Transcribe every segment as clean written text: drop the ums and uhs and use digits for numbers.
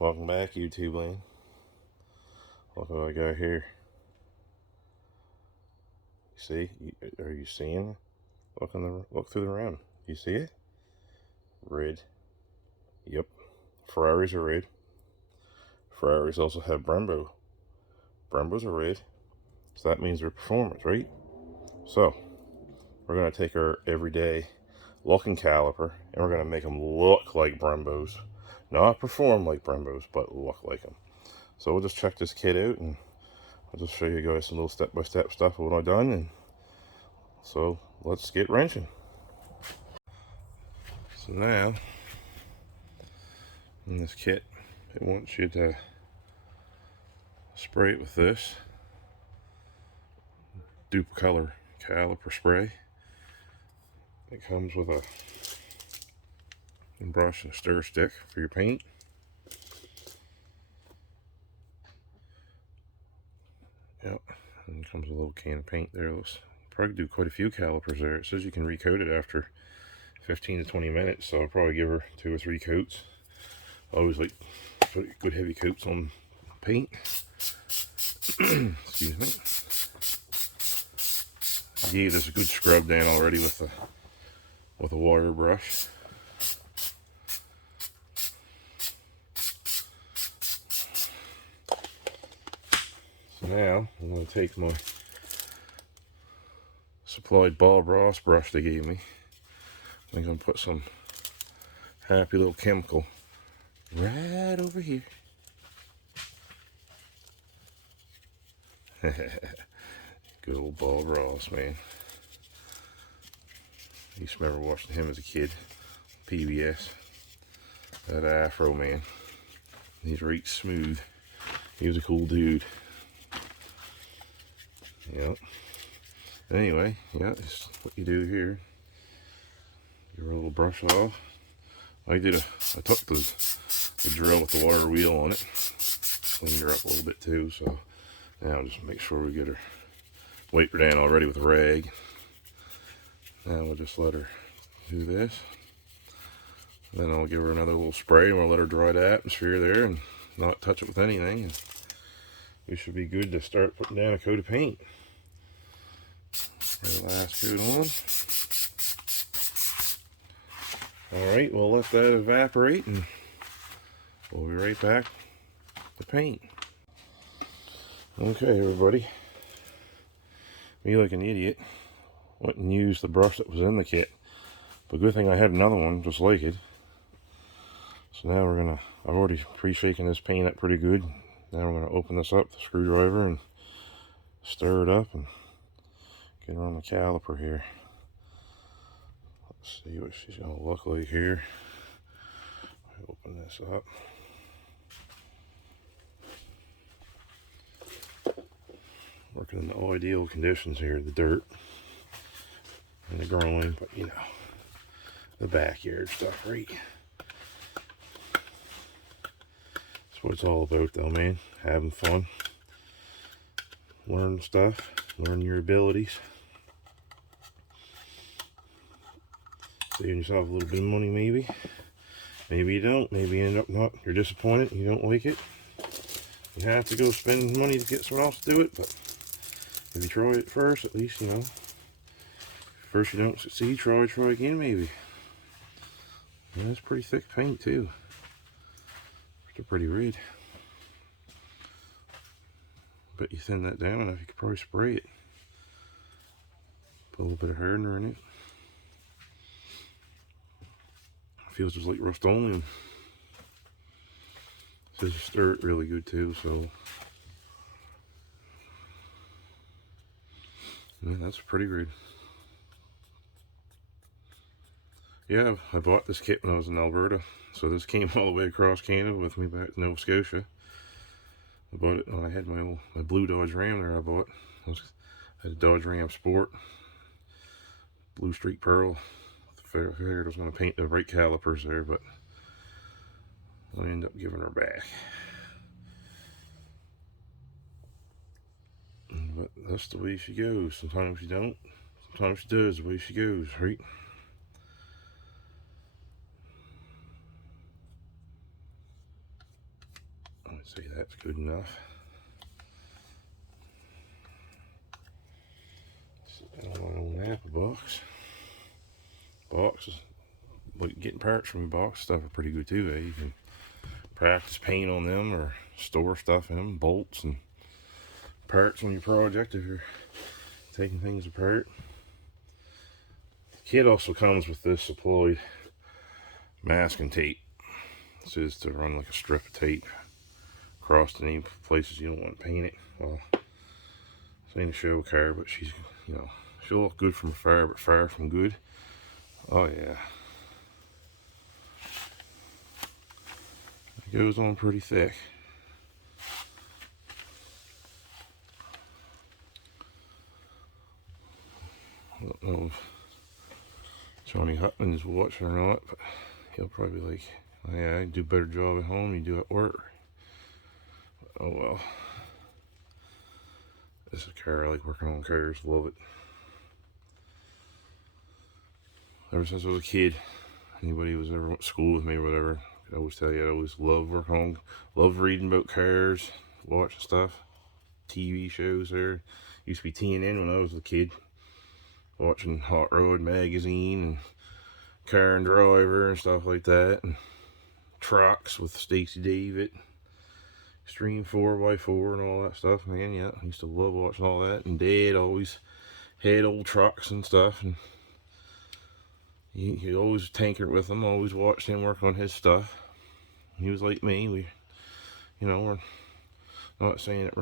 Welcome back, YouTube land. Look what I got here. See? Are you seeing? Look through the rim. You see it? Red. Yep. Ferraris are red. Ferraris also have Brembo. Brembos are red. So that means they're performance, right? So we're gonna take our everyday looking caliper and we're gonna make them look like Brembos. Not perform like Brembos, but look like them. So we'll just check this kit out and I'll just show you guys some little step-by-step stuff of what I've done, and so let's get wrenching. So now in this kit it wants you to spray it with this dupe color caliper spray. It comes with a brush and a stir stick for your paint. Yep, and it comes with a little can of paint there. Let's probably do quite a few calipers there. It says you can recoat it after 15 to 20 minutes, so I'll probably give her 2 or 3 coats. I always like good heavy coats on paint. Excuse me. I gave this a good scrub down already with a wire brush. So now I'm going to take my supplied Bob Ross brush they gave me. I'm going to put some happy little chemical right over here. Good old Bob Ross, man. I used to remember watching him as a kid. PBS. That afro, man. He's right smooth. He was a cool dude. Yep. Anyway, yeah, it's what you do here. Give her a little brush off. I took the drill with the wire wheel on it. Cleaned her up a little bit too, so now just make sure we get her, wipe her down already with a rag. Now we'll just let her do this. Then I'll give her another little spray and we'll let her dry the atmosphere there and not touch it with anything. And we should be good to start putting down a coat of paint. The last coat on. Alright, we'll let that evaporate and we'll be right back to paint. Okay, everybody. Me like an idiot went and used the brush that was in the kit. But good thing I had another one just like it. So now I've already pre-shaken this paint up pretty good. Now we're gonna open this up with a screwdriver and stir it up and get her on the caliper here. Let's see what she's gonna look like here. Open this up. Working in the ideal conditions here, the dirt and the growing, but you know, the backyard stuff, right? That's what it's all about though, man. Having fun. Learn stuff, learn your abilities. Saving yourself a little bit of money maybe. Maybe you don't, maybe you end up not, you're disappointed, you don't like it. You have to go spend money to get someone else to do it, but if you try it first, at least, you know. First you don't succeed, try again maybe. And that's pretty thick paint too. It's a pretty red. But you thin that down enough, you could probably spray it. Put a little bit of hardener in it. Feels just like Rust-Oleum. Says you stir it really good too, so yeah, that's pretty red. Yeah, I bought this kit when I was in Alberta, so this came all the way across Canada with me back to Nova Scotia. I bought it when I had my blue Dodge Ram there. I had a Dodge Ram Sport, Blue Streak Pearl. I figured I was going to paint the right calipers there, but I ended up giving her back. But that's the way she goes. Sometimes she don't, sometimes she does. The way she goes, right? that's good enough. Set that on my own apple box. Boxes, like getting parts from the box stuff are pretty good too. You can practice paint on them or store stuff in them, bolts and parts on your project if you're taking things apart. The kit also comes with this supplied masking tape. This is to run like a strip of tape across any places you don't want to paint it. Well, this ain't a show car, but she's, you know, she'll look good from afar, but far from good. Oh yeah. It goes on pretty thick. I don't know if Johnny Hutman is watching or not, but he'll probably be like, oh, yeah, I do a better job at home, you do at work. But, oh well. This is a car, I like working on cars, love it. Ever since I was a kid, anybody who's ever went to school with me or whatever, I always tell you I always love working on, love reading about cars, watching stuff, TV shows there. Used to be TNN when I was a kid, watching Hot Rod magazine and Car and Driver and stuff like that, and trucks with Stacy David, Extreme 4x4 and all that stuff. Man, yeah, I used to love watching all that. And Dad always had old trucks and stuff, and he always tinkered with them, always watched him work on his stuff. He was like me. We, you know, we're not saying that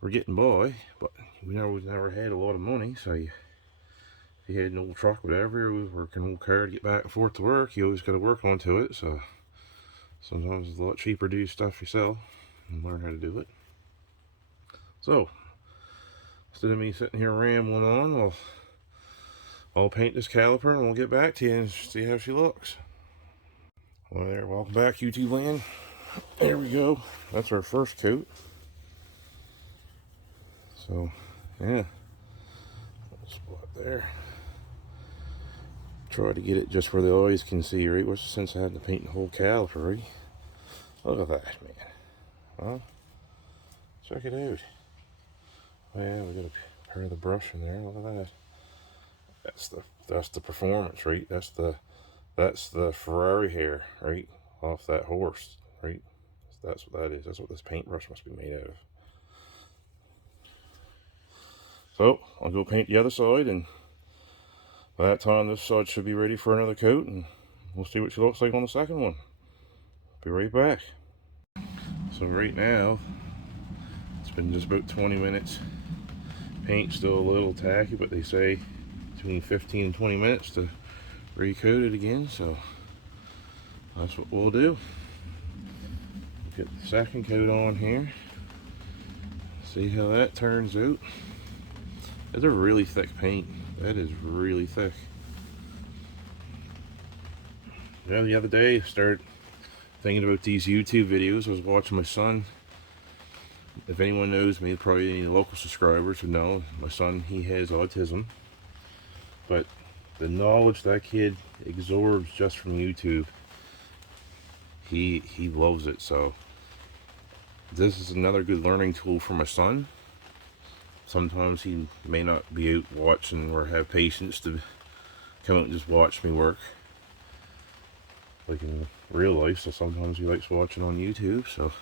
we're getting by, but we never had a lot of money, so if you had an old truck, whatever, or was working an old car to get back and forth to work, you always got to work onto it. So sometimes it's a lot cheaper to do stuff yourself and learn how to do it. So instead of me sitting here rambling on, well, I'll paint this caliper and we'll get back to you and see how she looks. Well, there, welcome back, YouTube land. There we go. That's our first coat. So, yeah, spot there. Try to get it just where the eyes can see, right? What's the sense of having to paint the whole caliper, right? Look at that, man. Well, check it out. Oh, yeah, we got a pair of the brush in there. Look at that. That's the performance, right? That's the Ferrari hair, right? Off that horse, right? That's what that is. That's what this paintbrush must be made out of. So I'll go paint the other side, and by that time this side should be ready for another coat, and we'll see what she looks like on the second one. Be right back. So right now it's been just about 20 minutes. Paint's still a little tacky, but they say between 15 and 20 minutes to recoat it again, so that's what we'll do. Get the second coat on here, see how that turns out. It's a really thick paint. That is really thick. Yeah, the other day I started thinking about these YouTube videos. I was watching my son. If anyone knows me, probably any local subscribers would know my son, he has autism. But the knowledge that kid absorbs just from YouTube, he loves it. So this is another good learning tool for my son. Sometimes he may not be out watching or have patience to come out and just watch me work like in real life, so sometimes he likes watching on YouTube. So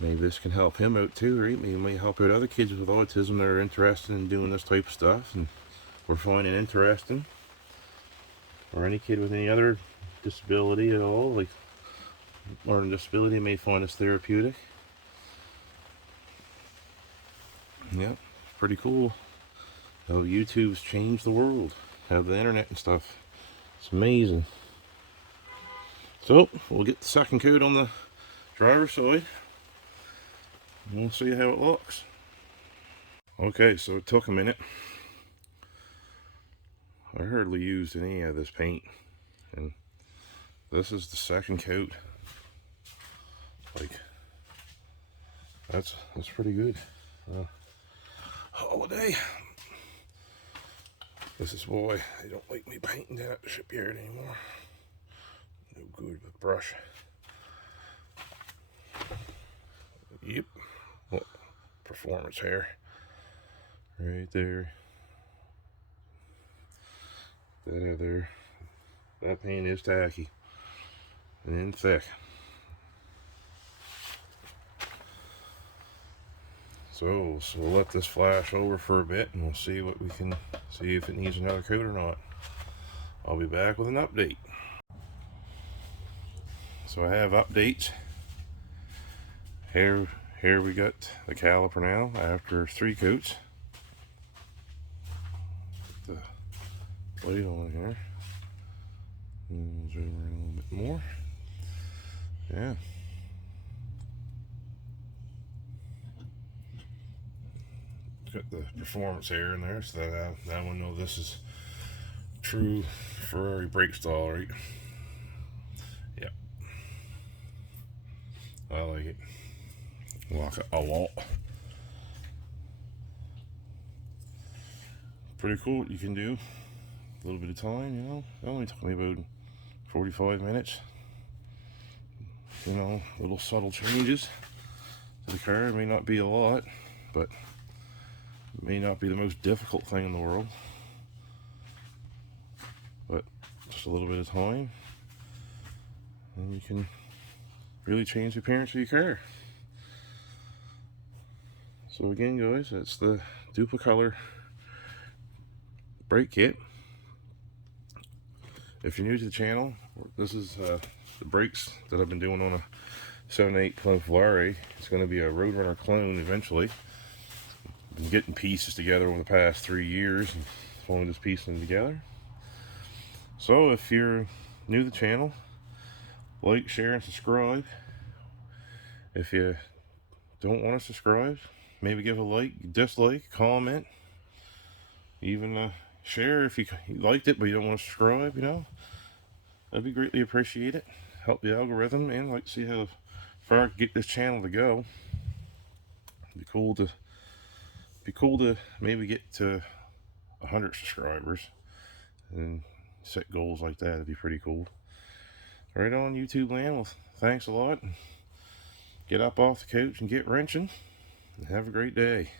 maybe this can help him out too, right? Maybe it might help out other kids with autism that are interested in doing this type of stuff and we're finding interesting, or any kid with any other disability at all, like learning disability, may find this therapeutic. Yeah, pretty cool how YouTube's changed the world, how the internet and stuff. It's amazing. So we'll get the second coat on the driver's side and we'll see how it looks. Okay, so it took a minute. I hardly used any of this paint, and this is the second coat. Like, that's pretty good. Holiday. This is why they don't like me painting down at the shipyard anymore. No good with brush. Yep. Well, performance hair. Right there. That other. That paint is tacky. And then thick. So we'll let this flash over for a bit and we'll see what we can see if it needs another coat or not. I'll be back with an update. So I have updates. Here we got the caliper now after 3 coats. Put the light on here. And zoom in a little bit more. Yeah. Got the performance air in there so that I will know this is true Ferrari brake style, right? Yep. I like it. Like it a lot. Pretty cool what you can do. A little bit of time, you know. It only took me about 45 minutes. You know, little subtle changes to the car. It may not be a lot, but it may not be the most difficult thing in the world. But just a little bit of time, and you can really change the appearance of your car. So again, guys, that's the Duplicolor brake kit. If you're new to the channel, this is the brakes that I've been doing on a 7.8 Plymouth Volare. It's going to be a Roadrunner clone eventually. I've been getting pieces together over the past 3 years and finally just piecing them together. So if you're new to the channel, like, share, and subscribe. If you don't want to subscribe, maybe give a like, dislike, comment, even share if you liked it but you don't want to subscribe, you know. That'd be greatly appreciated. Help the algorithm and like to see how far I can get this channel to go. It'd be cool to maybe get to 100 subscribers and set goals like that. It'd be pretty cool. Right on, YouTube land. Well, thanks a lot. Get up off the couch and get wrenching. And have a great day.